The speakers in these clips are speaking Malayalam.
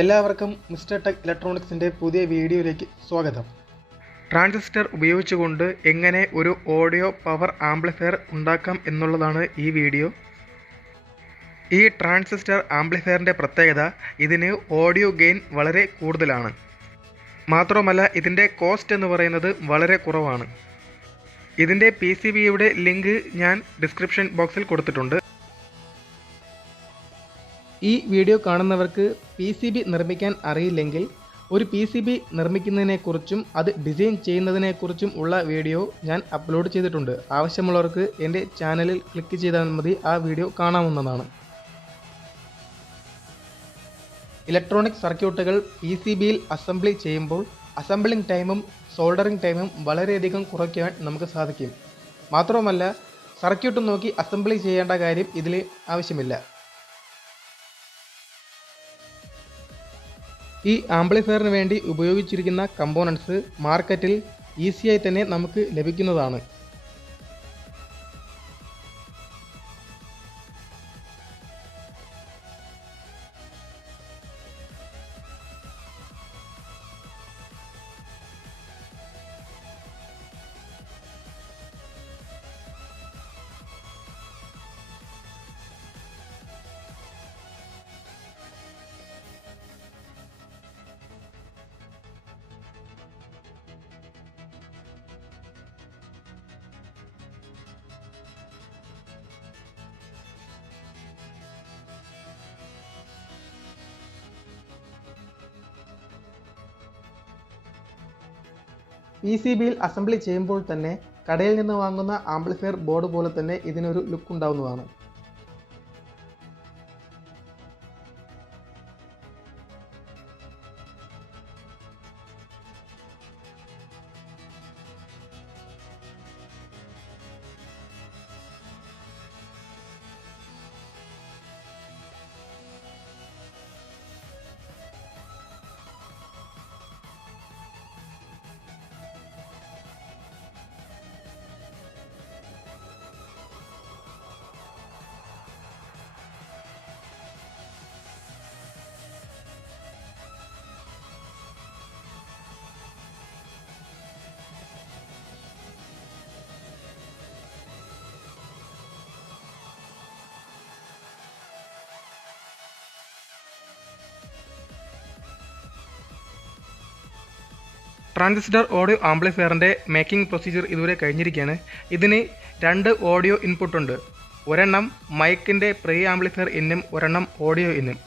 എല്ലാവർക്കും മിസ്റ്റർ ടെക് ഇലക്ട്രോണിക്സിൻ്റെ പുതിയ വീഡിയോയിലേക്ക് സ്വാഗതം. ട്രാൻസിസ്റ്റർ ഉപയോഗിച്ചുകൊണ്ട് എങ്ങനെ ഒരു ഓഡിയോ പവർ ആംപ്ലിഫയർ ഉണ്ടാക്കാം എന്നുള്ളതാണ് ഈ വീഡിയോ. ഈ ട്രാൻസിസ്റ്റർ ആംപ്ലിഫയറിൻ്റെ പ്രത്യേകത ഇതിന് ഓഡിയോ ഗെയിൻ വളരെ കൂടുതലാണ്. മാത്രമല്ല ഇതിൻ്റെ കോസ്റ്റ് എന്ന് പറയുന്നത് വളരെ കുറവാണ്. ഇതിൻ്റെ PCBയുടെ ലിങ്ക് ഞാൻ ഡിസ്ക്രിപ്ഷൻ ബോക്സിൽ കൊടുത്തിട്ടുണ്ട്. ഈ വീഡിയോ കാണുന്നവർക്ക് PCB നിർമ്മിക്കാൻ അറിയില്ലെങ്കിൽ ഒരു PCB നിർമ്മിക്കുന്നതിനെക്കുറിച്ചും അത് ഡിസൈൻ ചെയ്യുന്നതിനെക്കുറിച്ചും ഉള്ള വീഡിയോ ഞാൻ അപ്ലോഡ് ചെയ്തിട്ടുണ്ട്. ആവശ്യമുള്ളവർക്ക് എൻ്റെ ചാനലിൽ ക്ലിക്ക് ചെയ്താൽ മതി, ആ വീഡിയോ കാണാവുന്നതാണ്. ഇലക്ട്രോണിക് സർക്യൂട്ടുകൾ PCBയിൽ അസംബ്ലി ചെയ്യുമ്പോൾ അസംബ്ലിംഗ് ടൈമും സോൾഡറിംഗ് ടൈമും വളരെയധികം കുറയ്ക്കാൻ നമുക്ക് സാധിക്കും. മാത്രമല്ല സർക്യൂട്ട് നോക്കി അസംബ്ലി ചെയ്യേണ്ട കാര്യം ഇതിൽ ആവശ്യമില്ല. ഈ ആംപ്ലിഫയറിന് വേണ്ടി ഉപയോഗിച്ചിരിക്കുന്ന കമ്പോണൻസ് മാർക്കറ്റിൽ ഈസിയായി തന്നെ നമുക്ക് ലഭിക്കുന്നതാണ്. PCBയിൽ അസംബ്ലി ചെയ്യുമ്പോൾ തന്നെ കടയിൽ നിന്ന് വാങ്ങുന്ന ആംപ്ലിഫയർ ബോർഡ് പോലെ തന്നെ ഇതിനൊരു ലുക്ക് ഉണ്ടാവുന്നതാണ്. ട്രാൻസിസ്റ്റർ ഓഡിയോ ആംപ്ലിഫയറിൻ്റെ മേക്കിംഗ് പ്രൊസീജിയർ ഇതുവരെ കഴിഞ്ഞിരിക്കുകയാണ്. ഇതിന് 2 ഓഡിയോ ഇൻപുട്ട് ഉണ്ട്. ഒരെണ്ണം മൈക്കിൻ്റെ പ്രീ ആംപ്ലിഫയർ ഇന്നും ഒരെണ്ണം ഓഡിയോ ഇന്നും.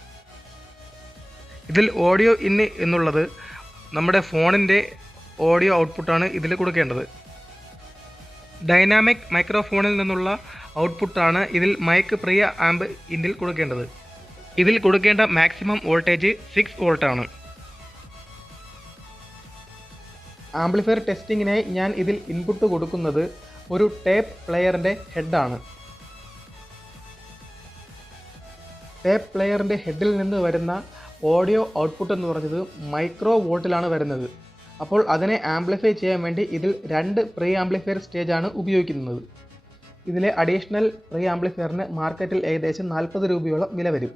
ഇതിൽ ഓഡിയോ ഇന്ന് എന്നുള്ളത് നമ്മുടെ ഫോണിൻ്റെ ഓഡിയോ ഔട്ട്പുട്ടാണ് ഇതിൽ കൊടുക്കേണ്ടത്. ഡൈനാമിക് മൈക്രോഫോണിൽ നിന്നുള്ള ഔട്ട്പുട്ടാണ് ഇതിൽ മൈക്ക് പ്രിയ ആംപ് ഇന്നിൽ കൊടുക്കേണ്ടത്. ഇതിൽ കൊടുക്കേണ്ട മാക്സിമം വോൾട്ടേജ് 6 വോൾട്ടാണ്. ആംപ്ലിഫയർ ടെസ്റ്റിങ്ങിനായി ഞാൻ ഇതിൽ ഇൻപുട്ട് കൊടുക്കുന്നത് ഒരു ടേപ്പ് പ്ലെയറിൻ്റെ ഹെഡാണ്. ടേപ്പ് പ്ലെയറിൻ്റെ ഹെഡിൽ നിന്ന് വരുന്ന ഓഡിയോ ഔട്ട്പുട്ട് എന്ന് പറഞ്ഞത് മൈക്രോ വോൾട്ടിലാണ് വരുന്നത്. അപ്പോൾ അതിനെ ആംപ്ലിഫൈ ചെയ്യാൻ വേണ്ടി ഇതിൽ 2 പ്രീ ആംപ്ലിഫയർ സ്റ്റേജാണ് ഉപയോഗിക്കുന്നത്. ഇതിലെ അഡീഷണൽ പ്രീ ആംപ്ലിഫയറിന് മാർക്കറ്റിൽ ഏകദേശം 40 രൂപയോളം വില വരും.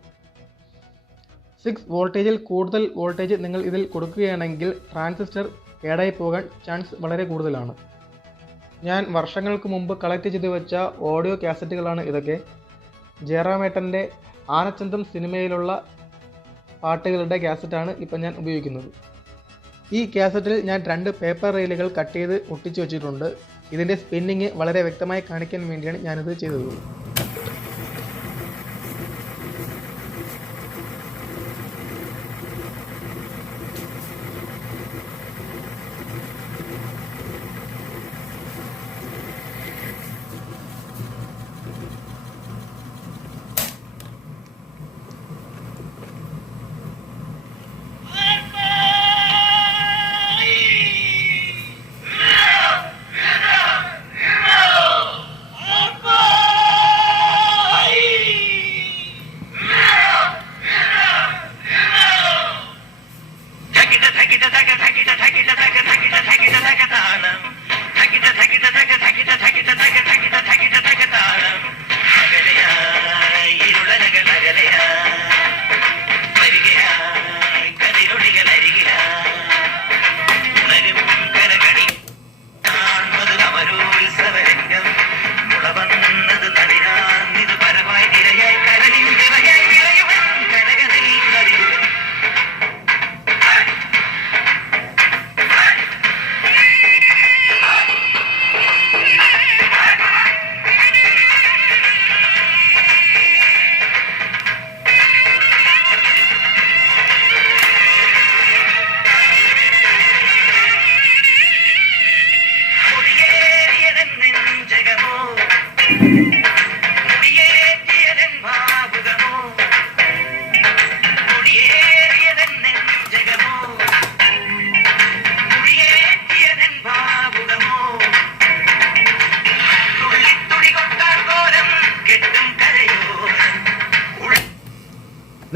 6 വോൾട്ടേജിൽ കൂടുതൽ വോൾട്ടേജ് നിങ്ങൾ ഇതിൽ കൊടുക്കുകയാണെങ്കിൽ ട്രാൻസിസ്റ്റർ കേടായി പോകാൻ ചാൻസ് വളരെ കൂടുതലാണ്. ഞാൻ വർഷങ്ങൾക്ക് മുമ്പ് കളക്ട് ചെയ്ത് വെച്ച ഓഡിയോ കാസറ്റുകളാണ് ഇതൊക്കെ. ജയറാമേട്ടൻ്റെ ആനച്ചന്തം സിനിമയിലുള്ള പാട്ടുകളുടെ കാസറ്റാണ് ഇപ്പം ഞാൻ ഉപയോഗിക്കുന്നത്. ഈ കാസറ്റിൽ ഞാൻ 2 പേപ്പർ റെയിലുകൾ കട്ട് ചെയ്ത് ഒട്ടിച്ച് വെച്ചിട്ടുണ്ട്. ഇതിൻ്റെ സ്പിന്നിങ് വളരെ വ്യക്തമായി കാണിക്കാൻ വേണ്ടിയാണ് ഞാനിത് ചെയ്തത്.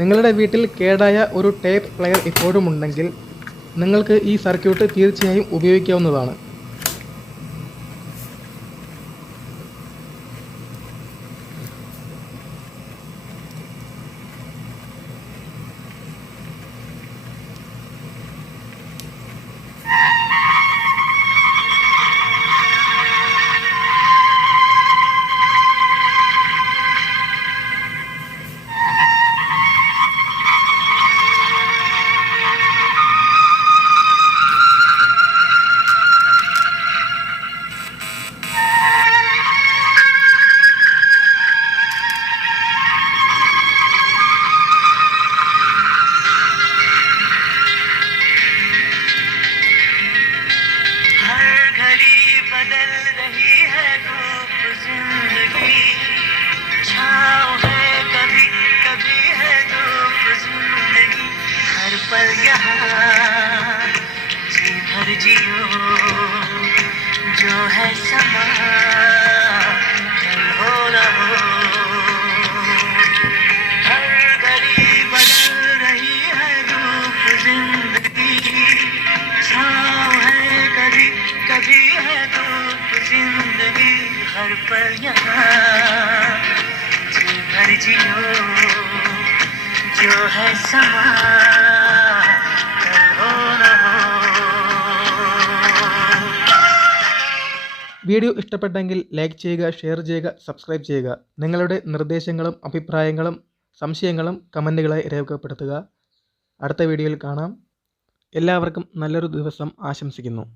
നിങ്ങളുടെ വീട്ടിൽ കേടായ ഒരു ടേപ്പ് പ്ലെയർ ഇപ്പോഴും ഉണ്ടെങ്കിൽ നിങ്ങൾക്ക് ഈ സർക്യൂട്ട് തീർച്ചയായും ഉപയോഗിക്കാവുന്നതാണ്. बदल रही है धूप जिंदगी, छाँव है कभी कभी है धूप जिंदगी, हर पल यहाँ जी भर जियो, जो है समा कल हो न हो, हर घड़ी बदल रही है धूप जिंदगी, छाँव है कभी कभी है धूप जिंदगी, हर पल यहाँ जी भर जियो, जो है समा कल हो न हो. വീഡിയോ ഇഷ്ടപ്പെട്ടെങ്കിൽ ലൈക്ക് ചെയ്യുക, ഷെയർ ചെയ്യുക, സബ്സ്ക്രൈബ് ചെയ്യുക. നിങ്ങളുടെ നിർദ്ദേശങ്ങളും അഭിപ്രായങ്ങളും സംശയങ്ങളും കമൻറ്റുകളായി രേഖപ്പെടുത്തുക. അടുത്ത വീഡിയോയിൽ കാണാം. എല്ലാവർക്കും നല്ലൊരു ദിവസം ആശംസിക്കുന്നു.